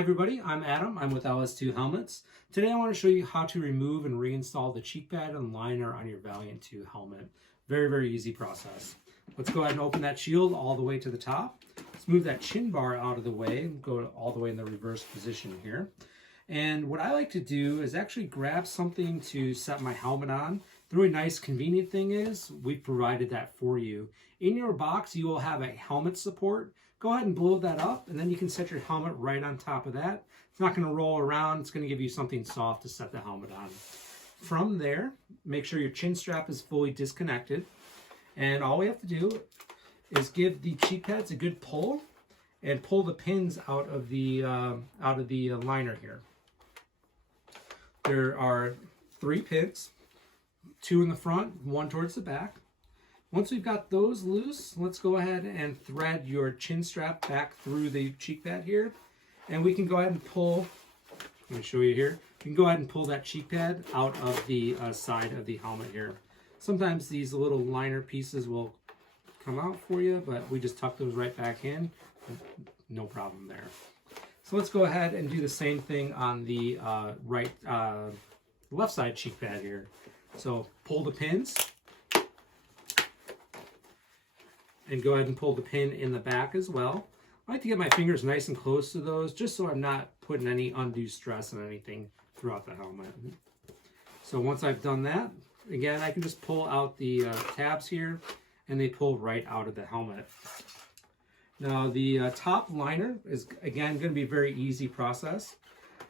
everybody, I'm Adam. I'm with LS2 Helmets. Today I want to show you how to remove and reinstall the cheek pad and liner on your Valiant II helmet. Very easy process. Let's go ahead and open that shield all the way to the top. Let's move that chin bar out of the way, go all the way in the reverse position here. And what I like to do is actually grab something to set my helmet on. The really nice convenient thing is we've provided that for you. In your box you will have a helmet support. Go ahead and blow that up and then you can set your helmet right on top of that. It's not going to roll around. It's going to give you something soft to set the helmet on. From there, make sure your chin strap is fully disconnected. And all we have to do is give the cheek pads a good pull and pull the pins out of the liner here. There are 3 pins, 2 in the front, 1 towards the back. Once we've got those loose, let's go ahead and thread your chin strap back through the cheek pad here. And we can go ahead and pull, let me show you here. You can go ahead and pull that cheek pad out of the side of the helmet here. Sometimes these little liner pieces will come out for you, but we just tuck those right back in. No problem there. So let's go ahead and do the same thing on the left side cheek pad here. So pull the pins and go ahead and pull the pin in the back as well. I like to get my fingers nice and close to those just so I'm not putting any undue stress on anything throughout the helmet. So once I've done that, again, I can just pull out the tabs here and they pull right out of the helmet. Now the top liner is again going to be a very easy process.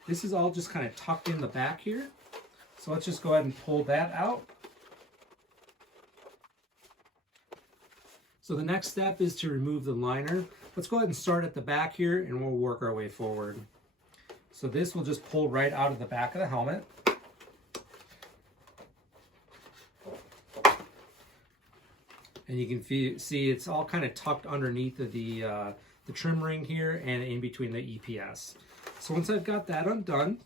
This is all just kind of tucked in the back here. So let's just go ahead and pull that out. So the next step is to remove the liner. Let's go ahead and start at the back here and we'll work our way forward. So this will just pull right out of the back of the helmet. And you can see it's all kind of tucked underneath of the trim ring here and in between the EPS. So once I've got that undone,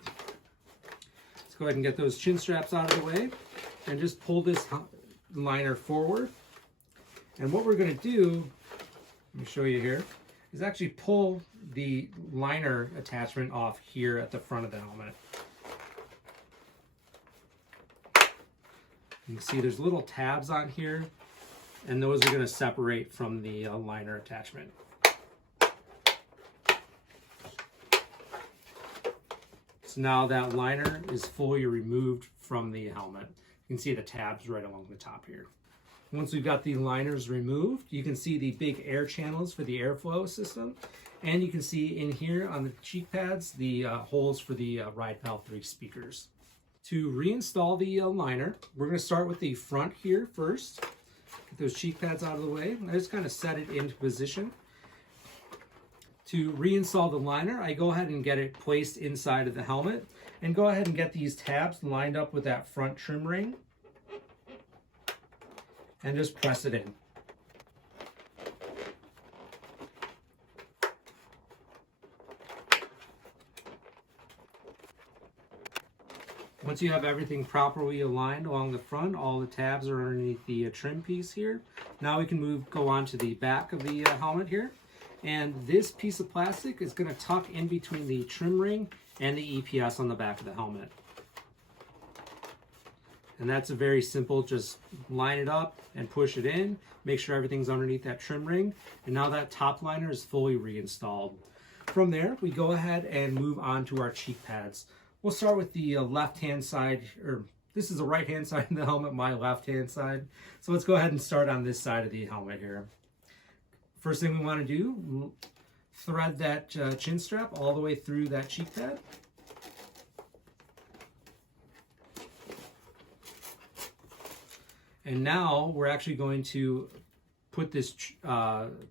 let's go ahead and get those chin straps out of the way and just pull this liner forward. And what we're going to do, let me show you here, is actually pull the liner attachment off here at the front of the helmet. You can see there's little tabs on here, and those are going to separate from the liner attachment. So now that liner is fully removed from the helmet. You can see the tabs right along the top here. Once we've got the liners removed, you can see the big air channels for the airflow system. And you can see in here on the cheek pads, the holes for the Ride Pal 3 speakers. To reinstall the liner, we're going to start with the front here first. Get those cheek pads out of the way. I just kind of set it into position. To reinstall the liner, I go ahead and get it placed inside of the helmet. And go ahead and get these tabs lined up with that front trim ring. And just press it in. Once you have everything properly aligned along the front, all the tabs are underneath the trim piece here. Now we can go on to the back of the helmet here. And this piece of plastic is going to tuck in between the trim ring and the EPS on the back of the helmet. And that's a very simple, just line it up and push it in, make sure everything's underneath that trim ring, and now that top liner is fully reinstalled. From there, we go ahead and move on to our cheek pads. We'll start with the left-hand side, or this is the right-hand side of the helmet, my left-hand side. So let's go ahead and start on this side of the helmet here. First thing we want to do, thread that chin strap all the way through that cheek pad. And now we're actually going to put this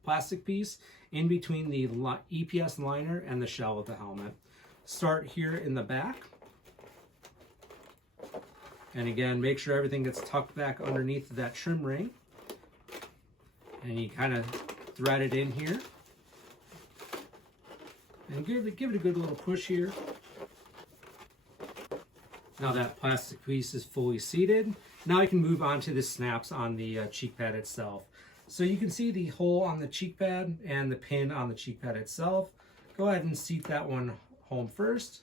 plastic piece in between the EPS liner and the shell of the helmet. Start here in the back. And again, make sure everything gets tucked back underneath that trim ring. And you kind of thread it in here. And give it a good little push here. Now that plastic piece is fully seated. Now I can move on to the snaps on the cheek pad itself. So you can see the hole on the cheek pad and the pin on the cheek pad itself. Go ahead and seat that one home first,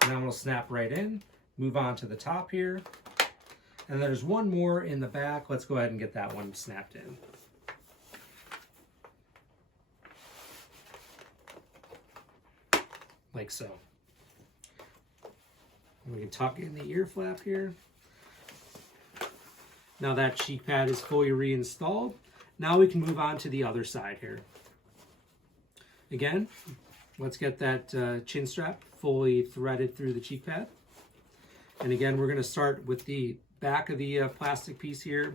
and then we'll snap right in, move on to the top here, and there's one more in the back. Let's go ahead and get that one snapped in. Like so. We can tuck in the ear flap here. Now that cheek pad is fully reinstalled. Now we can move on to the other side here. Again, let's get that chin strap fully threaded through the cheek pad. And again, we're going to start with the back of the plastic piece here.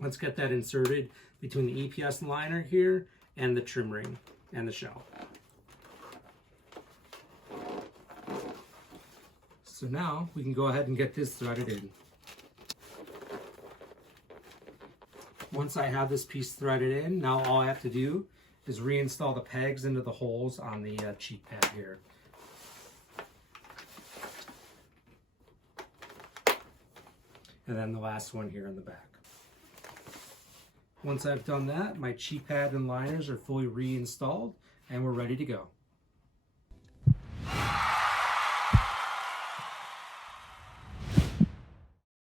Let's get that inserted between the EPS liner here and the trim ring and the shell. So now we can go ahead and get this threaded in. Once I have this piece threaded in, now all I have to do is reinstall the pegs into the holes on the cheek pad here. And then the last one here in the back. Once I've done that, my cheek pad and liners are fully reinstalled and we're ready to go.